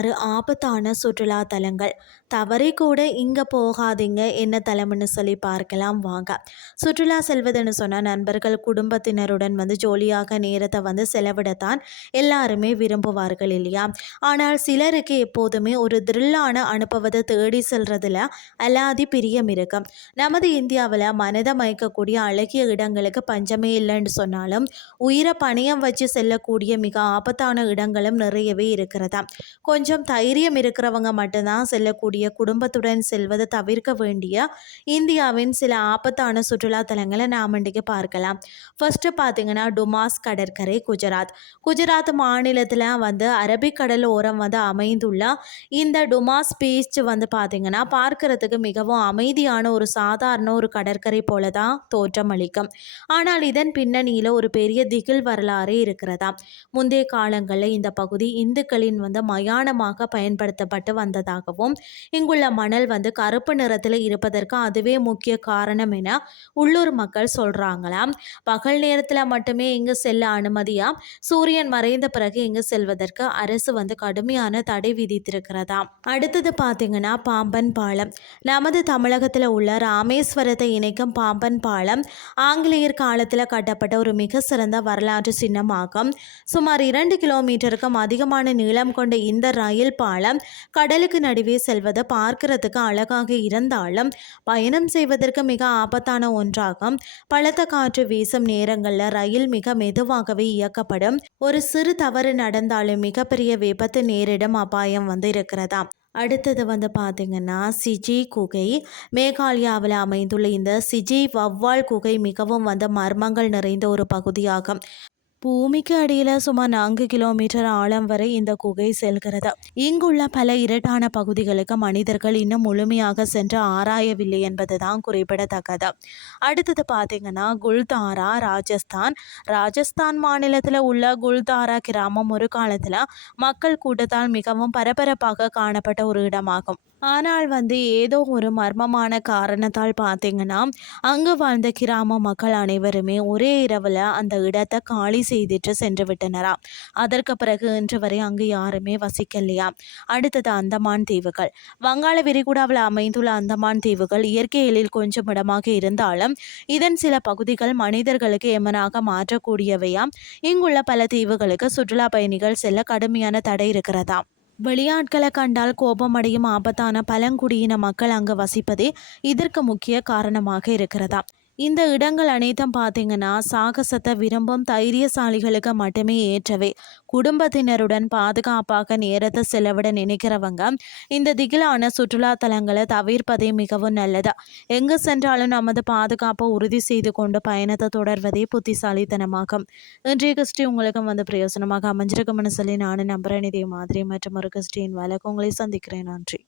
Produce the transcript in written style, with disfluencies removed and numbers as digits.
6 ஆபத்தான சுற்றுலா தலங்கள். தவறி கூட இங்கே போகாதீங்க, என்ன தலம்னு சொல்லி பார்க்கலாம் வாங்க. சுற்றுலா செல்வதுன்னு சொன்னால் நண்பர்கள் குடும்பத்தினருடன் ஜோலியாக நேரத்தை செலவிடத்தான் எல்லாருமே விரும்புவார்கள் இல்லையா? ஆனால் சிலருக்கு எப்போதுமே ஒரு த்ரில்லான அனுபவத்தை தேடி செல்றதுல அலாதி பிரியம் இருக்கும். நமது இந்தியாவில் மனதை மயக்கக்கூடிய அழகிய இடங்களுக்கு பஞ்சமே இல்லைன்னு சொன்னாலும் உயிரை பணியம் வச்சு செல்லக்கூடிய மிக ஆபத்தான இடங்களும் நிறையவே இருக்கிறதா. கொஞ்சம் தைரியம் இருக்கிறவங்க மட்டும்தான் செல்லக்கூடிய, குடும்பத்துடன் செல்வதை தவிர்க்க வேண்டிய இந்தியாவின் சில ஆபத்தான சுற்றுலா தலங்களை நாம் இன்றைக்கு பார்க்கலாம். ஃபர்ஸ்ட்டு பார்த்தீங்கன்னா டுமாஸ் கடற்கரை, குஜராத் மாநிலத்தில் அரபிக்கடல் ஓரம் அமைந்துள்ள இந்த டுமாஸ் பீச் பார்த்தீங்கன்னா பார்க்கறதுக்கு மிகவும் அமைதியான ஒரு சாதாரண ஒரு கடற்கரை போல தான் தோற்றமளிக்கும். ஆனால் இதன் பின்னணியில் ஒரு பெரிய திகில் வரலாறு இருக்கிறதா. முந்தைய காலங்களில் இந்த பகுதி இந்துக்களின் மயானமாக பயன்படுத்தப்பட்டு வந்ததாகவும் இங்குள்ள மணல் கருப்பு நிறத்தில் இருப்பதற்கு அதுவே முக்கிய காரணம் என உள்ளூர் மக்கள் சொல்றாங்களாம். பகல் நேரத்தில் மட்டுமே இங்கு செல்ல அனுமதியா, சூரியன் மறைந்த பிறகு இங்கு செல்வதற்கு அரசு கடுமையான தடை விதித்திருக்கிறதா. அடுத்தது பார்த்தீங்கன்னா பாம்பன் பாலம். நமது தமிழகத்தில் உள்ள ராமேஸ்வரத்தை இணைக்கும் பாம்பன் பாலம் ஆங்கிலேயர் காலத்தில் கட்டப்பட்ட ஒரு மிக சிறந்த வரலாற்று சின்னமாகும். சுமார் 2 கிலோமீட்டருக்கும் அதிகமான நீளம் கொண்ட இந்த ரயில் பாலம் கடலுக்கு நடுவே செல்வது பார்க்கிறதுக்கு அழகாக இருந்தாலும் பயணம் செய்வதற்கு மிக ஆபத்தான ஒன்றாகும். பலத்த காற்று வீசும் நேரங்களில் ரயில் மிக மெதுவாகவே இயக்கப்படும். ஒரு சிறு தவறு நடந்தாலும் மிகப்பெரிய விபத்து நேரிடும் அபாயம் இருக்கிறதா. அடுத்தது பார்த்தீங்கன்னா சிஜி குகை. மேகாலயாவில் அமைந்துள்ள இந்த சிஜி வவ்வால் குகை மிகவும் மர்மங்கள் நிறைந்த ஒரு பகுதியாகும். பூமிக்கு அடியில் சுமார் 4 கிலோமீட்டர் ஆழம் வரை இந்த குகை செல்கிறது. இங்குள்ள பல இருட்டான பகுதிகளுக்கு மனிதர்கள் இன்னும் முழுமையாக சென்று ஆராயவில்லை என்பதுதான் குறிப்பிடத்தக்கது. அடுத்தது பார்த்தீங்கன்னா குல்தாரா, ராஜஸ்தான் மாநிலத்தில் உள்ள குல்தாரா கிராமம் ஒரு காலத்தில் மக்கள் கூட்டத்தால் மிகவும் பரபரப்பாக காணப்பட்ட ஒரு இடமாகும். ஆனால் ஏதோ ஒரு மர்மமான காரணத்தால் பார்த்தீங்கன்னா அங்கு வாழ்ந்த கிராம மக்கள் அனைவருமே ஒரே இரவில் அந்த இடத்தை காலி செய்துட்டு சென்று விட்டனரா. அதற்கு பிறகு இன்று வரை அங்கு யாருமே வசிக்கலையா. அடுத்தது அந்தமான் தீவுகள். வங்காள விரிகுடாவில் அமைந்துள்ள அந்தமான் தீவுகள் இயற்கை எழில் கொஞ்சம் இடமாக இருந்தாலும் இதன் சில பகுதிகள் மனிதர்களுக்கு எமனாக மாற்றக்கூடியவையா. இங்குள்ள பல தீவுகளுக்கு சுற்றுலா பயணிகள் செல்ல கடுமையான தடை இருக்கிறதா. வெளியாட்களை கண்டால் கோபமடையும் ஆபத்தான பழங்குடியின மக்கள் அங்கு வசிப்பதே இதற்கு முக்கிய காரணமாக இருக்கிறதா. இந்த இடங்கள் அனைத்தும் பார்த்தீங்கன்னா சாகசத்தை விரும்பும் தைரியசாலிகளுக்கு மட்டுமே ஏற்றவை. குடும்பத்தினருடன் பாதுகாப்பாக நேரத்தை செலவிட நினைக்கிறவங்க இந்த திகிலான சுற்றுலா தலங்களை தவிர்ப்பதே மிகவும் நல்லது. எங்கு சென்றாலும் நமது பாதுகாப்பை உறுதி செய்து கொண்டு பயணத்தை தொடர்வதே புத்திசாலித்தனமாகும். இன்றைய கிறிஸ்டி உங்களுக்கு பிரயோசனமாக அமைஞ்சிருக்கும்னு சொல்லி நானும் நம்புறேன். இதே மாதிரி மற்றும் ஒரு கிறிஸ்டின் வேலைக்கு உங்களை சந்திக்கிறேன். நன்றி.